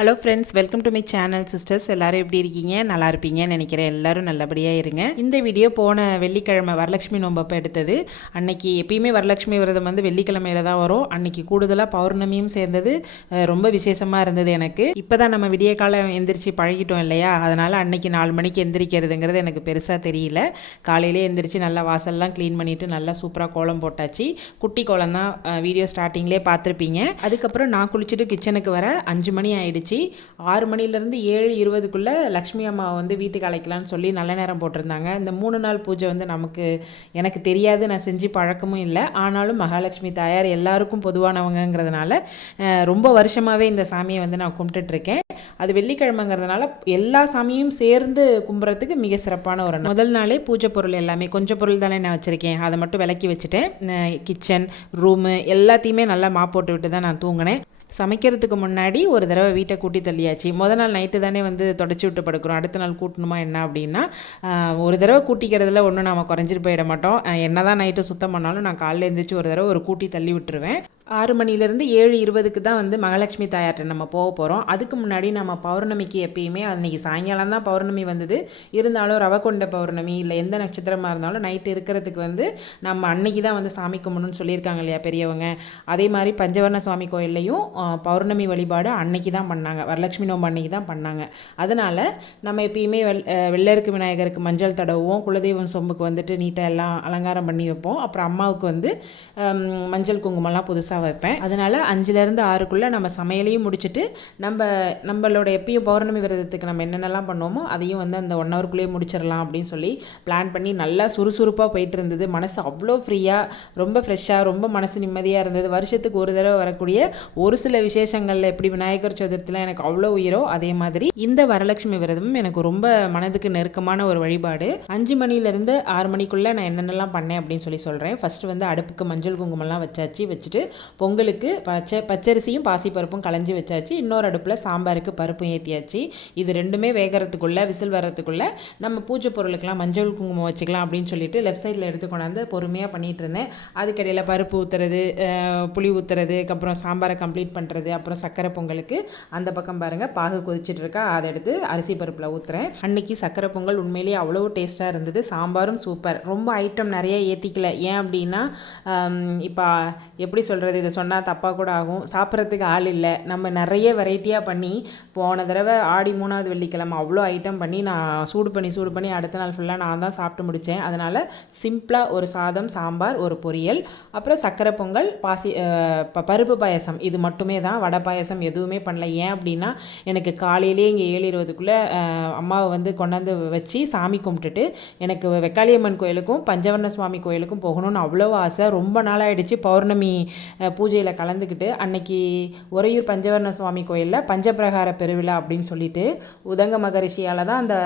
Hello friends, welcome to my channel sisters. எல்லோரும் எப்படி இருக்கீங்க? நல்லா இருப்பீங்கன்னு நினைக்கிறேன். எல்லோரும் நல்லபடியாக இருங்க. இந்த வீடியோ போன வெள்ளிக்கிழமை வரலட்சுமி நோம்பப்போ எடுத்தது. அன்னைக்கு எப்பயுமே வரலட்சுமி விரதம் வந்து வெள்ளிக்கிழமையில தான் வரும். அன்னைக்கு கூடுதலாக பௌர்ணமியும் சேர்ந்தது. ரொம்ப விசேஷமாக இருந்தது எனக்கு. இப்போ தான் நம்ம விடிய காலம் எந்திரிச்சு பழகிட்டோம் இல்லையா, அதனால் அன்னைக்கு 4 மணிக்கு எந்திரிக்கிறதுங்கிறது எனக்கு பெருசாக தெரியல. காலையிலே எந்திரிச்சு நல்லா வாசல்லாம் க்ளீன் பண்ணிவிட்டு நல்லா சூப்பராக கோலம் போட்டாச்சு. குட்டி கோலம் தான், வீடியோ ஸ்டார்டிங்லேயே பார்த்துருப்பீங்க. அதுக்கப்புறம் நான் குளிச்சுட்டு கிச்சனுக்கு வர 5 மணி ஆயிடுச்சு. 6 மணிலேருந்து 7:20க்குள்ளே லக்ஷ்மி அம்மாவை வந்து வீட்டுக்கு அழைக்கலான்னு சொல்லி நல்ல நேரம் போட்டிருந்தாங்க. இந்த 3 நாள் பூஜை வந்து எனக்கு தெரியாது, நான் செஞ்சு பழக்கமும் இல்லை. ஆனாலும் மகாலட்சுமி தாயார் எல்லாருக்கும் பொதுவானவங்கிறதுனால ரொம்ப வருஷமாகவே இந்த சாமியை வந்து நான் கும்பிட்டுட்ருக்கேன். அது வெள்ளிக்கிழமைங்கிறதுனால எல்லா சாமியும் சேர்ந்து கும்பிட்றதுக்கு மிக சிறப்பான ஒரு முதல் நாளே பூஜை பொருள் எல்லாமே கொஞ்சம் பொருள் தானே நான் வச்சுருக்கேன், அதை மட்டும் விலக்கி வச்சுட்டேன். கிச்சன் ரூமு எல்லாத்தையுமே நல்லா மாப் போட்டு விட்டு தான் நான் தூங்கினேன். சமைக்கிறதுக்கு முன்னாடி ஒரு தடவை வீட்டை கூட்டி தள்ளியாச்சு. முதல் நாள் நைட்டு தானே வந்து தொடச்சி விட்டு படுக்கிறோம், அடுத்த நாள் கூட்டணுமா என்ன அப்படின்னா, ஒரு தடவை கூட்டிக்கிறதுல ஒன்றும் நாம் குறைஞ்சிட்டு போயிட மாட்டோம். என்ன தான் நைட்டு சுத்தம் பண்ணாலும் நான் காலையில் எழுந்திரிச்சு ஒரு தடவை ஒரு கூட்டி தள்ளி விட்டுருவேன். 6 மணிலேருந்து 7:20க்கு தான் வந்து மகாலட்சுமி தாயார்கிட்ட நம்ம போக போகிறோம். அதுக்கு முன்னாடி நம்ம பௌர்ணமிக்கு எப்பயுமே அன்றைக்கி சாயங்காலம் தான் பௌர்ணமி வந்தது, இருந்தாலும் ரவை கொண்ட பௌர்ணமி இல்லை எந்த நட்சத்திரமாக இருந்தாலும் நைட்டு இருக்கிறதுக்கு வந்து நம்ம அன்னைக்கு தான் வந்து சாமி கும்பிடணும்னு சொல்லியிருக்காங்க இல்லையா பெரியவங்க. அதே மாதிரி பஞ்சவர்ண சுவாமி கோயில்லையும் பௌர்ணமி வழிபாடு அன்னைக்கு தான் பண்ணாங்க, வரலட்சுமி நோம்பு அன்னைக்கு தான் பண்ணாங்க. அதனால் நம்ம எப்பயுமே வெள்ளருக்கு விநாயகருக்கு மஞ்சள் தடவுவோம், குலதெய்வம் சொம்புக்கு வந்துட்டு நீட்டாக எல்லாம் அலங்காரம் பண்ணி வைப்போம். அப்புறம் அம்மாவுக்கு வந்து மஞ்சள் குங்குமம்லாம் புதுசாக வைப்பேன். அதனால் 5லேருந்து 6க்குள்ளே நம்ம சமையலையும் முடிச்சுட்டு நம்மளோட எப்பயும் பௌர்ணமி விரதத்துக்கு நம்ம என்னென்னலாம் பண்ணுவோமோ அதையும் வந்து அந்த 1 ஹவருக்குள்ளேயே முடிச்சிடலாம் அப்படின்னு சொல்லி பிளான் பண்ணி நல்லா சுறுசுறுப்பாக போயிட்டு இருந்தது. மனசு அவ்வளோ ஃப்ரீயாக, ரொம்ப ஃப்ரெஷ்ஷாக, ரொம்ப மனசு நிம்மதியாக இருந்தது. வருஷத்துக்கு ஒரு தடவை வரக்கூடிய ஒரு சில விசேஷங்களில் எப்படி விநாயகர் சதுர்த்தியில் எனக்கு அவ்வளோ உயிரோ, அதே மாதிரி இந்த வரலட்சுமி விரதமும் எனக்கு ரொம்ப மனதுக்கு நெருக்கமான ஒரு வழிபாடு. 5 மணிலேருந்து 6 மணிக்குள்ளே நான் என்னென்னலாம் பண்ணேன் அப்படின்னு சொல்லி சொல்கிறேன். ஃபஸ்ட்டு வந்து அடுப்புக்கு மஞ்சள் குங்குமம்லாம் வச்சுட்டு பொங்கலுக்கு பச்சரிசியும் பாசிப்பருப்பும் களைஞ்சி வச்சாச்சு. இன்னொரு அடுப்பில் சாம்பாருக்கு பருப்பும் ஏற்றியாச்சு. இது ரெண்டுமே வேகிறதுக்குள்ளே, விசில் வர்றதுக்குள்ளே நம்ம பூஜை பொருளுக்கெல்லாம் மஞ்சள் குங்குமம் வச்சுக்கலாம் அப்படின்னு சொல்லிட்டு லெஃப்ட் சைடில் எடுத்து கொண்டாந்து பொறுமையாக பண்ணிகிட்டு இருந்தேன். அதுக்கடையில் பருப்பு ஊற்றுறது, புளி ஊற்றுறது, அப்புறம் சாம்பாரை கம்ப்ளீட் பண்ணுறது, அப்புறம் சக்கரை பொங்கலுக்கு அந்த பக்கம் பாருங்கள் பாகு கொதிச்சுட்டு இருக்கா, அதை எடுத்து அரிசி பருப்பில் ஊற்றுறேன். அன்றைக்கி சக்கரை பொங்கல் உண்மையிலேயே அவ்வளோ டேஸ்ட்டாக இருந்தது. சாம்பாரும் சூப்பர், ரொம்ப ஐட்டம் நிறைய ஏற்றிக்கல. ஏன் அப்படின்னா, இப்போ எப்படி சொல்கிறது, இதை சொன்னால் தப்பாக கூட ஆகும், சாப்பிட்றதுக்கு ஆள் இல்லை. நம்ம நிறைய வெரைட்டியாக பண்ணி போன தடவை ஆடி 3வது வெள்ளிக்கிழமை அவ்வளோ ஐட்டம் பண்ணி நான் சூடு பண்ணி அடுத்த நாள் ஃபுல்லாக நான் தான் சாப்பிட்டு முடித்தேன். அதனால் சிம்பிளாக ஒரு சாதம், சாம்பார், ஒரு பொரியல், அப்புறம் சக்கரை பொங்கல், பருப்பு பாயசம், இது மட்டுமே தான். வடை பாயசம் எதுவுமே பண்ணல. ஏன் அப்படின்னா, எனக்கு காலையிலே இங்கே 7:20க்குள்ளே அம்மாவை வந்து கொண்டாந்து வச்சு சாமி கும்பிட்டுட்டு எனக்கு வெக்காளியம்மன் கோயிலுக்கும் பஞ்சவர்ண சுவாமி கோயிலுக்கும் போகணும்னு அவ்வளோ ஆசை. ரொம்ப நாளாகிடுச்சு பௌர்ணமி பூஜையில் கலந்துக்கிட்டு. அன்னைக்கு உறையூர் பஞ்சவர்ண சுவாமி கோயிலில் பஞ்சபிரகார பெருவிழா அப்படின்னு சொல்லிட்டு உதங்க மகரிஷியால் தான் அந்த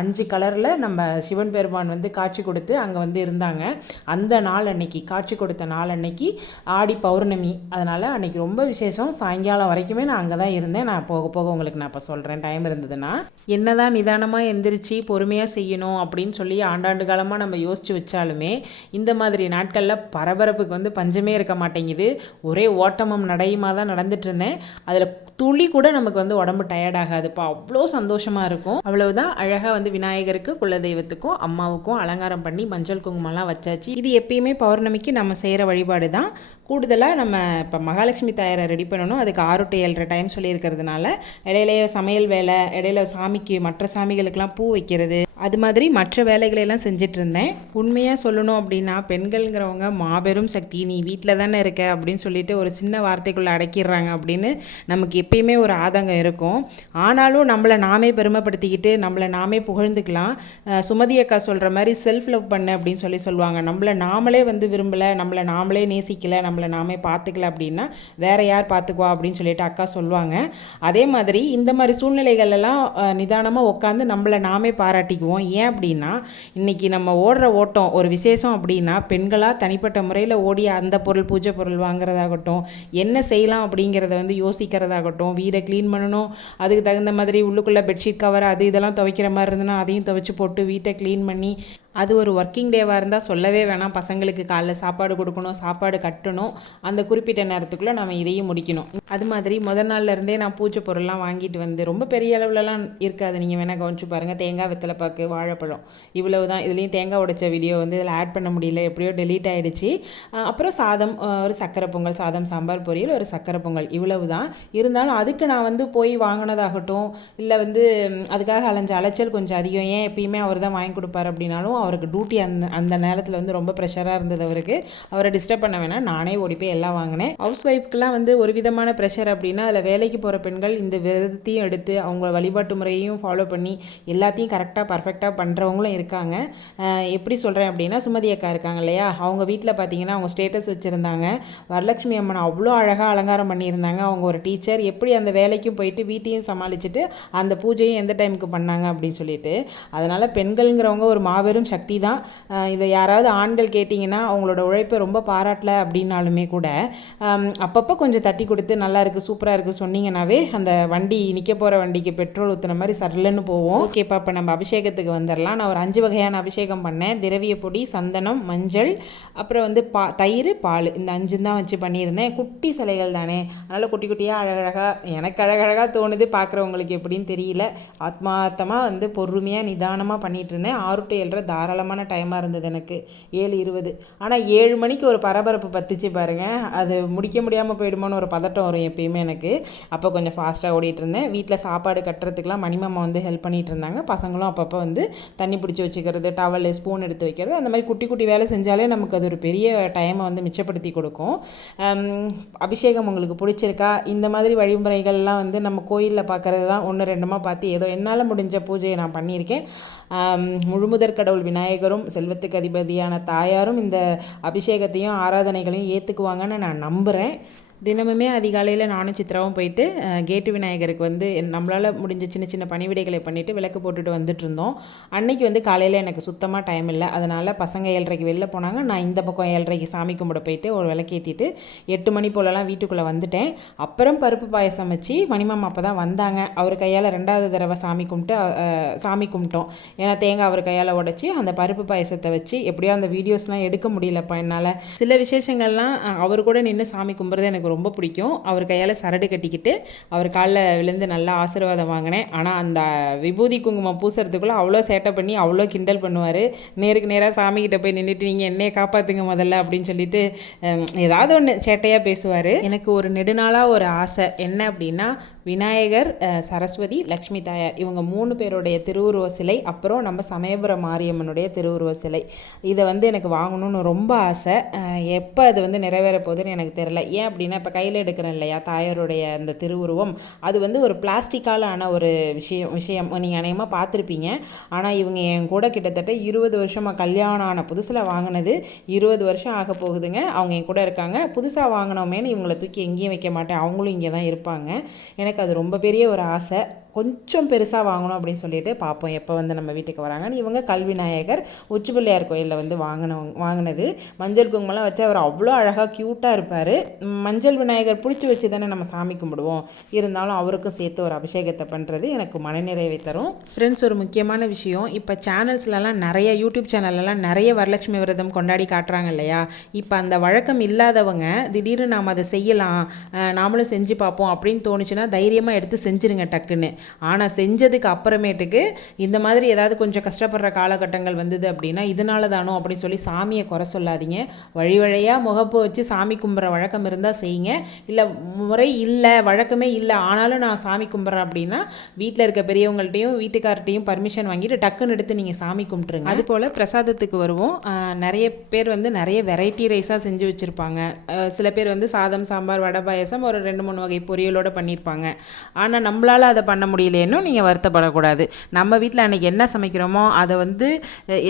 5 கலரில் நம்ம சிவன் பெருமான் வந்து காட்சி கொடுத்து அங்கே வந்து இருந்தாங்க. அந்த நாள் அன்னைக்கு காட்சி கொடுத்த நாள் அன்னைக்கு ஆடி பௌர்ணமி. அதனால் அன்றைக்கி ரொம்ப விசேஷம். சாயங்காலம் வரைக்குமே நான் அங்கே தான் இருந்தேன். நான் போக போக உங்களுக்கு நான் இப்போ சொல்கிறேன், டைம் இருந்ததுன்னா. என்ன தான் நிதானமாக எந்திரிச்சு பொறுமையாக செய்யணும் அப்படின்னு சொல்லி ஆண்டாண்டு காலமாக நம்ம யோசித்து வச்சாலுமே இந்த மாதிரி நாட்களில் பரபரப்புக்கு வந்து பஞ்சமே இருக்க மாட்டேங்குது. ஒரே ஓட்டமும் நடையுமாக தான் நடந்துட்டு இருந்தேன். அதில் துளி கூட நமக்கு வந்து உடம்பு டயர்டாகாதுப்பா, அவ்வளோ சந்தோஷமாக இருக்கும். அவ்வளவுதான். அழகாக வந்து விநாயகருக்கு, குலதெய்வத்துக்கும், அம்மாவுக்கும் அலங்காரம் பண்ணி மஞ்சள் குங்குமம்லாம் வச்சாச்சு. இது எப்பயுமே பௌர்ணமிக்கு நம்ம செய்கிற வழிபாடு தான். கூடுதலாக நம்ம இப்போ மகாலட்சுமி தாயாரை ரெடி பண்ணணும். அதுக்கு 6 to 7:30 டைம் சொல்லியிருக்கிறதுனால இடையில சமையல் வேலை, இடையில சாமிக்கு மற்ற சாமிகளுக்கெல்லாம் பூ வைக்கிறது, அது மாதிரி மற்ற வேலைகளெல்லாம் செஞ்சுட்டு இருந்தேன். உண்மையாக சொல்லணும் அப்படின்னா, பெண்கள்ங்கிறவங்க மாபெரும் சக்தி. நீ வீட்டில் தானே இருக்க அப்படின்னு சொல்லிட்டு ஒரு சின்ன வார்த்தைக்குள்ளே அடக்கிடுறாங்க அப்படின்னு நமக்கு எப்பயுமே ஒரு ஆதங்கம் இருக்கும். ஆனாலும் நம்மளை நாமே பெருமைப்படுத்திக்கிட்டு நம்மளை நாமே புகழ்ந்துக்கலாம். சுமதி அக்கா சொல்கிற மாதிரி செல்ஃப் லவ் பண்ண அப்படின்னு சொல்லுவாங்க. நம்மளை நாமளே வந்து விரும்பலை, நம்மளை நாமளே நேசிக்கலை, நம்மளை நாமே பார்த்துக்கல அப்படின்னா வேற யார் பார்த்துக்குவா அப்படின்னு சொல்லிட்டு அக்கா சொல்லுவாங்க. அதே மாதிரி இந்த மாதிரி சூழ்நிலைகளெல்லாம் நிதானமாக உட்காந்து நம்மளை நாமே பாராட்டிக்குவோம். பேசுவோம். ஏன் அப்படின்னா இன்றைக்கி நம்ம ஓடுற ஓட்டம் ஒரு விசேஷம் அப்படின்னா பெண்களாக தனிப்பட்ட முறையில் ஓடி அந்த பொருள் பூஜை பொருள் வாங்குறதாகட்டும், என்ன செய்யலாம் அப்படிங்கிறத வந்து யோசிக்கிறதாகட்டும், வீடை க்ளீன் பண்ணணும், அதுக்கு தகுந்த மாதிரி உள்ளுக்குள்ளே பெட்ஷீட் கவர் அது இதெல்லாம் துவைக்கிற மாதிரி இருந்ததுன்னா அதையும் துவைச்சி போட்டு வீட்டை க்ளீன் பண்ணி, அது ஒரு ஒர்க்கிங் டேவாக இருந்தால் சொல்லவே வேணாம். பசங்களுக்கு காலைல சாப்பாடு கொடுக்கணும், சாப்பாடு கட்டணும், அந்த குறிப்பிட்ட நேரத்துக்குள்ளே நம்ம இதையும் முடிக்கணும். அது மாதிரி முதல் நாள்லேருந்தே நான் பூஜை பொருள்லாம் வாங்கிட்டு வந்து ரொம்ப பெரிய அளவுலலாம் இருக்காது. நீங்கள் வேணால் கவனிச்சு பாருங்கள். தேங்காய், வெத்தலைப்பாக்கு, வாழைப்பழம் இவ்வளவு தான். இதுலேயும் தேங்காய் உடைச்ச வீடியோ வந்து இதில் ஆட் பண்ண முடியல, எப்படியோ டெலீட் ஆகிடுச்சு. அப்புறம் சாதம், ஒரு சக்கரை பொங்கல், சாதம் சாம்பார் பொரியல், ஒரு சக்கரை பொங்கல் இவ்வளவு தான். இருந்தாலும் அதுக்கு நான் வந்து போய் வாங்கினதாகட்டும், இல்லை வந்து அதுக்காக அலைச்சல் கொஞ்சம் அதிகம். ஏன் எப்பயுமே அவர் தான் வாங்கி கொடுப்பார் அப்படின்னாலும் அவருக்கு டியூட்டி அந்த நேரத்தில் வந்து ரொம்ப ப்ரெஷராக இருந்தது. அவரை டிஸ்டர்ப் பண்ண வேணாம், நானே ஓடி போய் எல்லாம் வாங்கினேன். ஹவுஸ் ஒய்ஃப்க்கெலாம் வந்து ஒரு விதமான ப்ரெஷர் அப்படின்னா அதில் வேலைக்கு போகிற பெண்கள் இந்த விரதத்தையும் எடுத்து அவங்க வழிபாட்டு முறையையும் ஃபாலோ பண்ணி எல்லாத்தையும் கரெக்டாக பர்ஃபெக்டாக பண்ணுறவங்களும் இருக்காங்க. எப்படி சொல்கிறேன் அப்படின்னா, சுமதி அக்கா இருக்காங்க இல்லையா, அவங்க வீட்டில் பார்த்தீங்கன்னா அவங்க ஸ்டேட்டஸ் வச்சுருந்தாங்க, வரலட்சுமி அம்மனை அவ்வளோ அழகாக அலங்காரம் பண்ணியிருந்தாங்க. அவங்க ஒரு டீச்சர், எப்படி அந்த வேலைக்கும் போயிட்டு வீட்டையும் சமாளிச்சுட்டு அந்த பூஜையும் எந்த டைமுக்கு பண்ணாங்க அப்படின்னு சொல்லிட்டு. அதனால் பெண்கள்ங்கிறவங்க ஒரு மாபெரும் சக்தி தான். இதை யாராவது ஆண்கள் கேட்டிங்கன்னா அவங்களோட உழைப்பை ரொம்ப பாராட்டல அப்படின்னாலுமே கூட அப்பப்போ கொஞ்சம் தட்டி கொடுத்து நல்லா இருக்குது, சூப்பராக இருக்குது சொன்னீங்கன்னாவே அந்த வண்டி நிற்க போகிற வண்டிக்கு பெட்ரோல் ஊற்றுன மாதிரி சரலன்னு போவோம். ஓகேப்பா, இப்போ நம்ம அபிஷேகத்துக்கு வந்துடலாம். நான் ஒரு 5 வகையான அபிஷேகம் பண்ணேன். திரவிய பொடி, சந்தனம், மஞ்சள், அப்புறம் வந்து தயிர், பால், இந்த 5 தான் வச்சு பண்ணியிருந்தேன். குட்டி சிலைகள் தானே, அதனால் குட்டி குட்டியாக அழகழகாக, எனக்கு அழகழகாக தோணுது, பார்க்குறவங்களுக்கு எப்படின்னு தெரியல. ஆத்மார்த்தமாக வந்து பொறுமையாக நிதானமாக பண்ணிகிட்டு இருந்தேன். 6 to 7 தாராளமான டைமாக இருந்தது எனக்கு, 7:20. ஆனால் 7 மணிக்கு ஒரு பரபரப்பு பத்துச்சு பாருங்கள். அது முடிக்க முடியாமல் போயிடுமோன்னு ஒரு பதட்டம் வரும் எப்பயுமே எனக்கு. அப்போ கொஞ்சம் ஃபாஸ்ட்டாக ஓடிட்டு இருந்தேன். வீட்டில் சாப்பாடு கட்டுறதுக்கெலாம் மணிமாமா வந்து ஹெல்ப் பண்ணிகிட்டு இருந்தாங்க. பசங்களும் அப்பப்போ வந்து தண்ணி பிடிச்சி வச்சுக்கிறது, டவல், ஸ்பூன் எடுத்து வைக்கிறது, அந்த மாதிரி குட்டி குட்டி வேலை செஞ்சாலே நமக்கு அது ஒரு பெரிய டைமை வந்து மிச்சப்படுத்தி கொடுக்கும். அபிஷேகம் உங்களுக்கு பிடிச்சிருக்கா? இந்த மாதிரி வழிமுறைகள்லாம் வந்து நம்ம கோயிலில் பார்க்குறது தான் 1-2 பார்த்து ஏதோ என்னால் முடிஞ்ச பூஜையை நான் பண்ணியிருக்கேன். முழுமுதற் கடவுள் விநாயகரும் செல்வத்துக்கு அதிபதியான தாயாரும் இந்த அபிஷேகத்தையும் ஆராதனைகளையும் ஏற்றுக்குவாங்கன்னு நான் நம்புகிறேன். தினமுமே அதிகாலையில் நானும் சித்ராவும் போயிட்டு கேட்டு விநாயகருக்கு வந்து நம்மளால் முடிஞ்ச சின்ன சின்ன பணிவிடைகளை பண்ணிவிட்டு விளக்கு போட்டுட்டு வந்துட்டு இருந்தோம். அன்னைக்கு வந்து காலையில் எனக்கு சுத்தமாக டைம் இல்லை. அதனால் பசங்க 7:30 வெளில போனாங்க. நான் இந்த பக்கம் 7:30 சாமி கும்பிட போயிட்டு ஒரு விளக்கேற்றிட்டு 8 மணி போலலாம் வீட்டுக்குள்ளே வந்துட்டேன். அப்புறம் பருப்பு பாயசம் வச்சு மணிமாமா அப்போ தான் வந்தாங்க. அவர் கையால் 2வது தடவை சாமி கும்பிட்டோம். ஏன்னா தேங்காய் அவர் கையால் உடச்சி அந்த பருப்பு பாயசத்தை வச்சு எப்படியோ அந்த வீடியோஸ்லாம் எடுக்க முடியலப்பா என்னால். சில விசேஷங்கள்லாம் அவர் கூட நின்று சாமி கும்பிட்றது எனக்கு ரொம்ப பிடிக்கும். அவர் கையால் சரடு கட்டிக்கிட்டு அவர் காலில் விழுந்து நல்லா ஆசீர்வாதம் வாங்கினேன். ஆனால் அந்த விபூதி குங்குமம் பூசுறதுக்குள்ளே அவ்வளோ சேட்டை பண்ணி அவ்வளோ கிண்டல் பண்ணுவார். நேருக்கு நேராக சாமிக்கிட்ட போய் நின்றுட்டு நீங்கள் என்னையை காப்பாற்றுங்க முதல்ல அப்படின்னு சொல்லிட்டு ஏதாவது ஒன்று சேட்டையாக பேசுவார். எனக்கு ஒரு நெடுநாளாக ஒரு ஆசை என்ன அப்படின்னா, விநாயகர், சரஸ்வதி, லக்ஷ்மி தாயார் இவங்க 3 பேருடைய திருவுருவ சிலை, அப்புறம் நம்ம சமயபுரம் மாரியம்மனுடைய திருவுருவ சிலை, இதை வந்து எனக்கு வாங்கணும்னு ரொம்ப ஆசை. எப்போ அது வந்து நிறைவேற போகுதுன்னு எனக்கு தெரியல. ஏன் அப்படின்னா, இப்போ கையில் எடுக்கிறேன் இல்லையா தாயாருடைய அந்த திருவுருவம், அது வந்து ஒரு பிளாஸ்டிக்கால் ஆன ஒரு விஷயம் நீங்கள் அநேகமாக பார்த்துருப்பீங்க. ஆனால் இவங்க என் கூட கிட்டத்தட்ட 20 வருஷமாக கல்யாணம் ஆன புதுசில் வாங்கினது 20 வருஷம் ஆக போகுதுங்க. அவங்க என் கூட இருக்காங்க. புதுசாக வாங்கினோமேனு இவங்களை தூக்கி எங்கேயும் வைக்க மாட்டேன், அவங்களும் இங்கே தான் இருப்பாங்க. எனக்கு அது ரொம்ப பெரிய ஒரு ஆசை. கொஞ்சம் பெருசாக வாங்கணும் அப்படின்னு சொல்லிட்டு பார்ப்போம் எப்போ வந்து நம்ம வீட்டுக்கு வராங்கன்னு. இவங்க கல்விநாயகர் உச்சிப்பிள்ளையார் கோயிலில் வந்து வாங்கினது. மஞ்சள் குங்குமம்லாம் வச்சு அவர் அவ்வளோ அழகாக க்யூட்டாக இருப்பார். மஞ்சள் விநாயகர் பிடிச்சி வச்சு தானே நம்ம சாமி கும்பிடுவோம். இருந்தாலும் அவருக்கும் சேர்த்து ஒரு அபிஷேகத்தை பண்ணுறது எனக்கு மனநிறைவை தரும். ஃப்ரெண்ட்ஸ், ஒரு முக்கியமான விஷயம், இப்போ சேனல்ஸ்லலாம் நிறைய யூடியூப் சேனல்லலாம் நிறைய வரலட்சுமி விரதம் கொண்டாடி காட்டுறாங்க இல்லையா. இப்போ அந்த வழக்கம் இல்லாதவங்க திடீர்னு நாம் அதை செய்யலாம், நாமளும் செஞ்சு பார்ப்போம் அப்படின்னு தோணுச்சுன்னா தைரியமாக எடுத்து செஞ்சுருங்க டக்குன்னு. ஆனால் செஞ்சதுக்கு அப்புறமேட்டுக்கு இந்த மாதிரி ஏதாவது கொஞ்சம் கஷ்டப்படுற காலகட்டங்கள் வந்தது அப்படின்னா இதனால தானோ அப்படின்னு சொல்லி சாமியை குறை சொல்லாதீங்க. வழியாக முகப்பு வச்சு சாமி கும்பிட்ற வழக்கம் இருந்தால் செய்யுங்க. இல்லை முறை இல்லை, வழக்கமே இல்லை, ஆனாலும் நான் சாமி கும்பிட்றேன் அப்படின்னா வீட்டில் இருக்க பெரியவங்கள்ட்டையும் வீட்டுக்கார்ட்டையும் பர்மிஷன் வாங்கிட்டு டக்குன்னு எடுத்து நீங்கள் சாமி கும்பிட்ருங்க. அதுபோல் பிரசாதத்துக்கு வருவோம். நிறைய பேர் வந்து நிறைய வெரைட்டி ரைஸாக செஞ்சு வச்சுருப்பாங்க. சில பேர் வந்து சாதம், சாம்பார், வடை, பாயசம், ஒரு 2-3 வகை பொரியலோடு பண்ணியிருப்பாங்க. ஆனால் நம்மளால் அதை பண்ண முடியலேன்னு நீங்கள் வருத்தப்படக்கூடாது. நம்ம வீட்டில் அன்றைக்கி என்ன சமைக்கிறோமோ அதை வந்து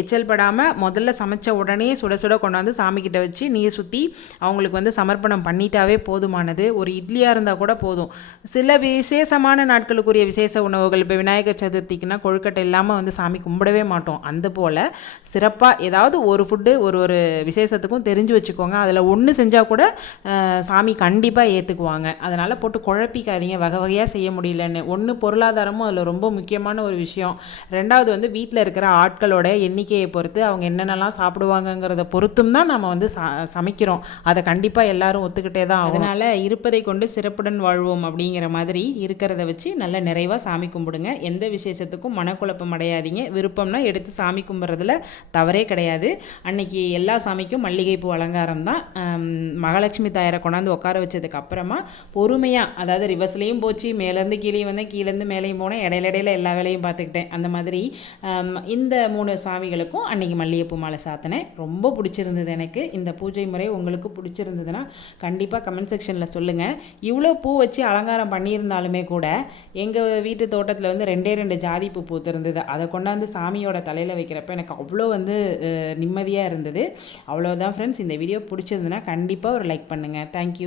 எச்சல் படாமல் முதல்ல சமைச்ச உடனே சுட சுட கொண்டாந்து சாமிக்கிட்ட வச்சு நீர் சுற்றி அவங்களுக்கு வந்து சமர்ப்பணம் பண்ணிட்டாவே போதுமானது. ஒரு இட்லியாக இருந்தால் கூட போதும். சில விசேஷமான நாட்களுக்குரிய விசேஷ உணவுகள், இப்போ விநாயகர் சதுர்த்திக்குனா கொழுக்கட்டை இல்லாமல் வந்து சாமி கும்பிடவே மாட்டோம். அந்த போல் சிறப்பாக ஏதாவது ஒரு ஃபுட்டு ஒரு விசேஷத்துக்கும் தெரிஞ்சு வச்சுக்கோங்க. அதில் ஒன்று செஞ்சால் கூட சாமி கண்டிப்பாக ஏற்றுக்குவாங்க. அதனால் போட்டு குழப்பிக்காதீங்க வகை வகையாக செய்ய முடியலன்னு. ஒன்று பொருளாதாரமும் அதில் ரொம்ப முக்கியமான ஒரு விஷயம். ரெண்டாவது வந்து வீட்டில் இருக்கிற ஆட்களோட எண்ணிக்கையை பொறுத்து அவங்க என்னென்னலாம் சாப்பிடுவாங்கங்கிறத பொறுத்தும் தான் நம்ம வந்து சமைக்கிறோம். அதை கண்டிப்பாக எல்லாரும் ஒத்துக்கிட்டே தான். அதனால் இருப்பதை கொண்டு சிறப்புடன் வாழ்வோம் அப்படிங்கிற மாதிரி இருக்கிறத வச்சு நல்ல நிறைவாக சாமி கும்பிடுங்க. எந்த விசேஷத்துக்கும் மனக்குழப்பம் அடையாதீங்க. விருப்பம்னா எடுத்து சாமி கும்பிட்றதுல தவறே கிடையாது. அன்னைக்கு எல்லா சாமிக்கும் மல்லிகைப்பூ அலங்காரம் தான். மகாலட்சுமி தாயாரை கொண்டாந்து உட்கார வச்சதுக்கு அப்புறமா பொறுமையாக, அதாவது ரிவர்ஸ்லேயும் போச்சு, மேலேருந்து கீழேயும் வந்தேன், கீழேருந்து மேலேயும் போனேன், இடையில எல்லா வேலையும் பார்த்துக்கிட்டேன். அந்த மாதிரி இந்த 3 சாமிகளுக்கும் அன்றைக்கி மல்லிகைப்பூ மாலை சாத்தினேன். ரொம்ப பிடிச்சிருந்தது எனக்கு. இந்த பூஜை முறை உங்களுக்கு பிடிச்சிருந்ததுன்னா கண்டிப்பாக கமெண்ட் செக்ஷனில் சொல்லுங்கள். இவ்வளோ பூ வச்சு அலங்காரம் பண்ணியிருந்தாலுமே கூட எங்கள் வீட்டு தோட்டத்தில் வந்து 2 ஜாதி பூ பூத்திருந்தது. அதை கொண்டாந்து சாமியோட தலையில் வைக்கிறப்ப எனக்கு அவ்வளோ வந்து நிம்மதியாக இருந்தது. அவ்வளோதான் ஃப்ரெண்ட்ஸ். இந்த வீடியோ பிடிச்சிருந்ததுன்னா கண்டிப்பாக ஒரு லைக் பண்ணுங்கள். தேங்க்யூ.